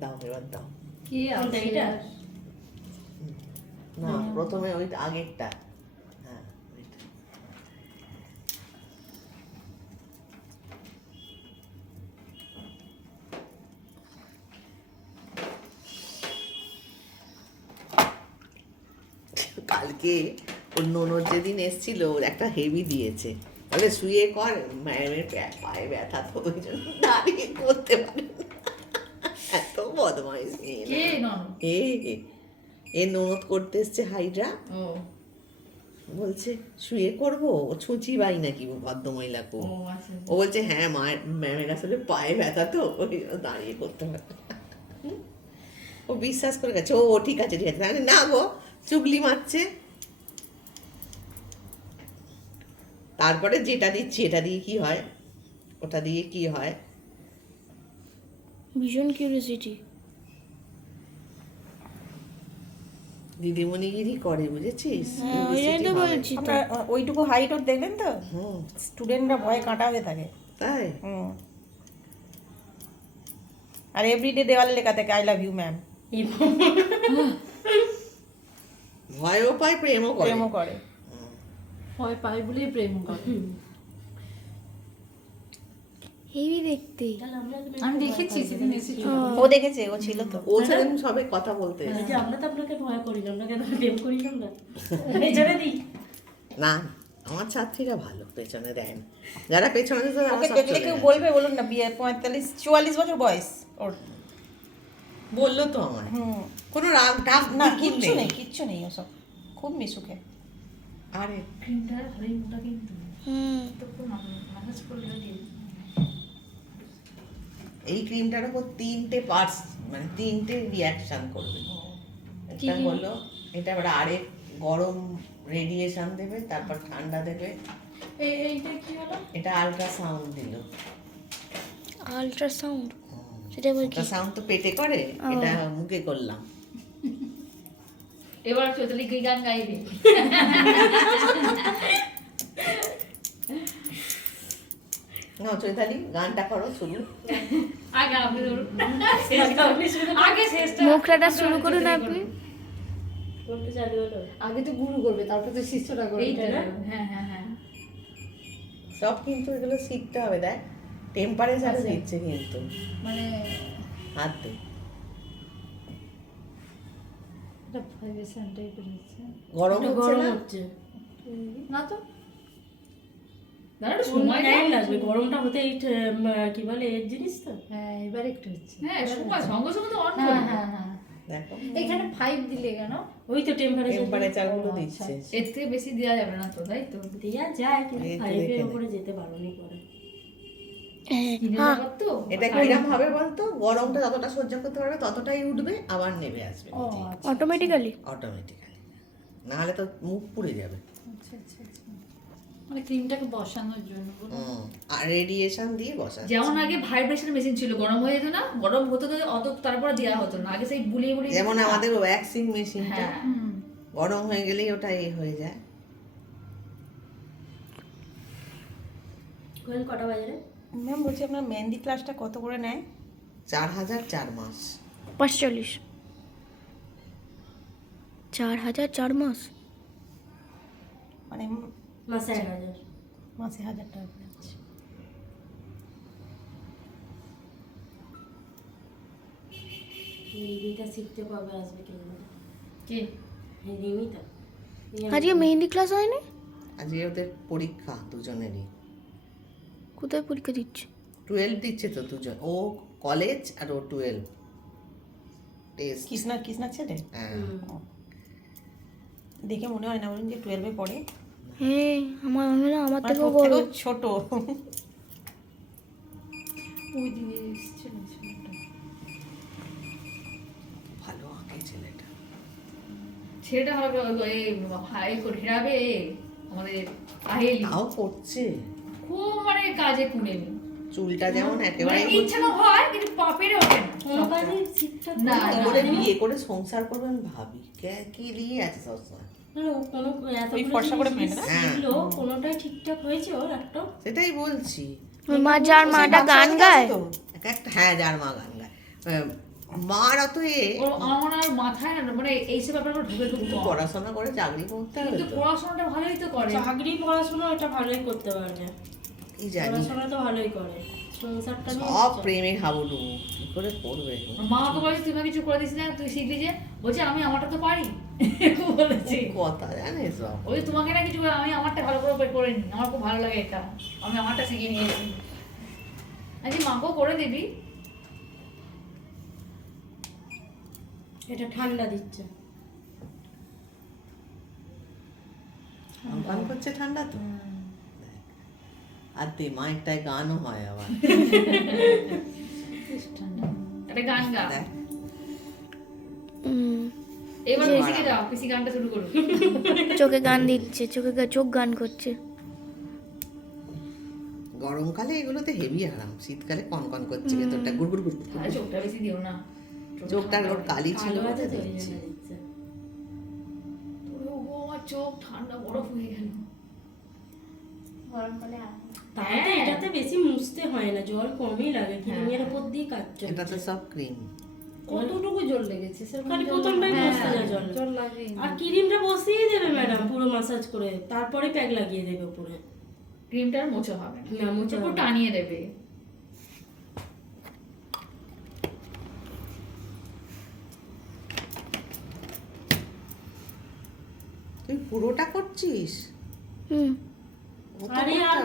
দাও এবার দাও। কি আছে এটা? না প্রথমে ওই আগেরটা। হ্যাঁ ওইটা। কালকে ওর ননদ যেদিন এসেছিল ওর একটা হেভি দিয়েছে, বলে শুয়ে কর, ম্যামের পায়ে ব্যথা তো ওই জন্য দাঁড়িয়ে করতে পারে না। এত বদমাইশ মেয়ে না। কে ননদ? এ ননদ করতে এসছে হাইড্রা, ও বলছে শুয়ে করবো, ও ছুঁচি বাই নাকি ভদ্রমহিলাকে। ও আচ্ছা। ও বলছে হ্যাঁ ম্যামের আসলে পায়ে ব্যথা তো ওই জন্য দাঁড়িয়ে করতে পারে না। ও বিশ্বাস করে গেছে, ও ঠিক আছে ঠিক আছে। আমি না গো, চুগলি মারছে। তারপরে যেটা দিচ্ছি এটা দিয়ে কি হয়, ওটা দিয়ে কি হয়, ভীষণ কিউরিওসিটি। দিদিমণিগিরি করে, বুঝেছিস? হ্যাঁ, ওই জন্যই তো Curiosity হবে। বলছি তো। আপনার ওইটুকু হাইট ওর দেখলেন তো, হুম, স্টুডেন্টরা ভয়ে কাঁটা হয়ে থাকে। তাই আর এভরিডে দেওয়ালে লেখা থাকে আই লাভ ইউ ম্যাম। ভয়ও পায় প্রেমও করে। প্রেমও করে। ভয় পাই বলেই প্রেম করে। হেভি দেখতে। আমি দেখেছি সেদিন এসেছি। ও দেখেছে, ও ছিল তো। ও সেদিন সবে কথা বলতে এসেছে। যে আমরা তো আপনাকে ভয় করি না, আপনাকে প্রেম করি না আমরা, পেছনে দিই। না আমার ছাত্রীরা ভালো, পেছনে দেয় না। যারা পেছনে দিত তারা ওকে সব দেখলে চলে কেউ গেছে। বলবে, বলুন না, বিয়ে 45-44 বছর বয়স ওর। বললো তো আমায়, হুম, কোনো রাগ ঢাক না বিলকুল কিচ্ছু নেই, কিচ্ছু নেই, ওসব খুব মিশুকে। আরে ক্রিমটা ভালোই মোটা কিন্তু। হুম। তো পুরো মাসাজ করলে দিয়ে। এই ক্রিমটার উপর 3টে পার্টস, মানে 3টে রিয়াকশন করবে। একটা হলো এটা এবার আরেক গরম রেডিয়েশন দেবে, তারপর ঠান্ডা দেবে। এইটা কি হলো? এটা আল্ট্রাসাউন্ড দিল। আল্ট্রাসাউন্ড সেটা আবার কি? আল্ট্রাসাউন্ড তো পেটে করে, এটা মুখে করলাম। এবার চৈতালি কি গান গাইবে? না চৈতালি গানটা করো শুরু। আগে আপনি ধরুন। আগে শেষটা মুখটা শুরু করুন আপনি। কোনটা চালু হলো? আগে তো গুরু করবে, তারপর তো শিষ্যটা করবে। এইটা না? হ্যাঁ হ্যাঁ হ্যাঁ। সব কিন্তু এগুলো শিখতে হবে, দেখ টেম্পারেচারে আচ্ছা। দিচ্ছে কিন্তু মানে হাত দে। এটা ভাইব্রেশন টাইপের হচ্ছে। গরম এটা হচ্ছে গরম না? হচ্ছে। না তো। দাঁড়া একটু সময় টাইম দেয়। লাগবে, গরমটা হতে এই কি বলে এর জিনিস তো। হ্যাঁ, এবার একটু হচ্ছে। হ্যাঁ সময় সঙ্গে সঙ্গে তো অন হ্যাঁ করবে। হ্যাঁ হ্যাঁ। দেখো এখানে 5 দিলে কেন? ওই তো টেম্পারেচার টেম্পারেচার গুলো দিচ্ছে। এর থেকে বেশি দেওয়া যাবে না তো, তাই তো? দেওয়া যায়, কিন্তু একটু 5 দেখে এর নে। উপরে যেতে বারণই করে। কিনে ব্যাপার তো। এটা কিরম হবে বলতো, গরমটা যতটা সহ্য করতে পারবে ততটাই উঠবে, আবার নেমে আসবে ও আচ্ছা অটোমেটিক্যালি। অটোমেটিক্যালি। নাহলে তো মুখ পুড়ে যাবে। আচ্ছা আচ্ছা আচ্ছা। মানে ক্রিমটাকে বসানোর জন্য বলো। আর রেডিয়েশন দিয়ে বসা। যেমন আগে ভাইব্রেশন মেশিন ছিল, গরম হয়ে যেত না, গরম হতো তো অত তারপরে দেওয়া হতো না, আগে সেই বুলিয়ে বুলিয়ে যেমন দিত না? আমাদের ওয়্যাক্সিং মেশিনটা হ্যাঁ হুম। গরম হয়ে গেলেই ওটা হয়ে যায়। কোয়েল কটা বাজে রে? ম্যাম বলছি আপনার মেহেন্দি ক্লাসটা কত করে নেয়? 4000 4 মাস। 45। 4000 4 মাস। মানে মাসে 1000। মাসে 1000 টাকা করে। আচ্ছা। এই দিনটা শিখতে কবে আসবে কে জানে? কি এই দিনই তো। আজকে মেহেন্দি ক্লাস হয়নি? আজকে ওদের পরীক্ষা দুজনেরই। কোথায় পরীক্ষা দিচ্ছে? 12 দিচ্ছে তো দুজন, ও কলেজ আর ও 12 টেস্ট। কৃষ্ণার ছেলে হ্যাঁ দেখে মনে হয় না, বলুন যে 12-এ পড়ে। হ্যাঁ, আমার মানে থেকেও তোর বড়। থেকেও ছোট। ওই দিনে এসেছিল ছেলেটা। ভালো আঁকে ছেলেটা। ছেলেটা হবে হাই করে হেরাবে আমাদের আহেলি, তাও করছে। খুব মানে কাজে কুড়েমি, চুলটা যেমন মানে একেবারে ইচ্ছানো হয় কিন্তু পাপেরে ওঠে না। কোনো কাজে ঠিকঠাক না, কি না, করে না। বিয়ে করে সংসার করবেন ভাবি, কি দিয়ে আছে সবসময়। মানে ও কোনো ওই ফর্সা করে মেয়ে না? শিখলো, কোনোটাই ঠিকঠাক হয়েছে ওর একটা। সেটাই বলছি। ওর মা, যার মাটা গান গায়। এক একটা, হ্যাঁ যার মা গান গায়, মার অত আমার আর মাথায় না মানে এইসব ব্যাপারে আমার ঢুকে কিন্তু ঢুকতো পড়াশোনা করে চাকরি করতে হবে কিন্তু তো। পড়াশোনাটা ভালোই তো করে চাকরি পড়াশোনা ওটা ভালোই করতে পারবে, কি জানি পড়াশোনা তো ভালোই করে, সংসারটা নিয়ে সব প্রেমে হাবুডুবু কি করে করবে মা তো বলছে তুমি কিছু করে দিস না, তুই শিখলি যে, বলছে আমি আমারটা তো পারি বলেছি। কথা জানিস সব ওই তোমাকে না কিছু করে, আমি আমারটা ভালো করে করে নি, আমার খুব ভালো লাগে এটা, আমি আমারটা শিখে নিয়েছি। আজকে মাকেও করে দিবি। এটা ঠান্ডা দিচ্ছে। গান করছে ঠান্ডা তো আর দে মাইকটায় গানও হয় আবার একটা গান গা, দেখ এবার পিসিকে দাও, পিসি গানটা শুরু করুন। চোখে গান দিচ্ছে, চোখ গান করছে। গরমকালে এগুলোতে হেভি আরাম, শীতকালে কনকন করছে ভেতরটা গুড়গুড় গুড়গুড় আরে চোখটা বেশি দিও না, চোখটা ওর কালি ছিল কালো আছে বলে তো, এই দিচ্ছে। জন্য দিচ্ছে। ওরে ও আমার চোখ ঠান্ডা বরফ হয়ে গেল। গরমকালে তাই তো এটাতে বেশি মুছতে হয় না, জল কমই লাগে, ক্রিমের উপর দিয়ে কাজ চলছে। এটা তো সব ক্রিম কতটুকু জল লেগেছে খালি প্রথমটাই মশলা জল, জল লাগে আর ক্রিমটা বসিয়ে দেবে ম্যাডাম পুরো মাসাজ করে, তারপরে প্যাক লাগিয়ে দেবে উপরে। ক্রিমটা আর মোছা হবে না, না, মোছা পুরো হবে না। টানিয়ে দেবে। তুই পুরোটা করছিস হুম ও তো আরে আর করতে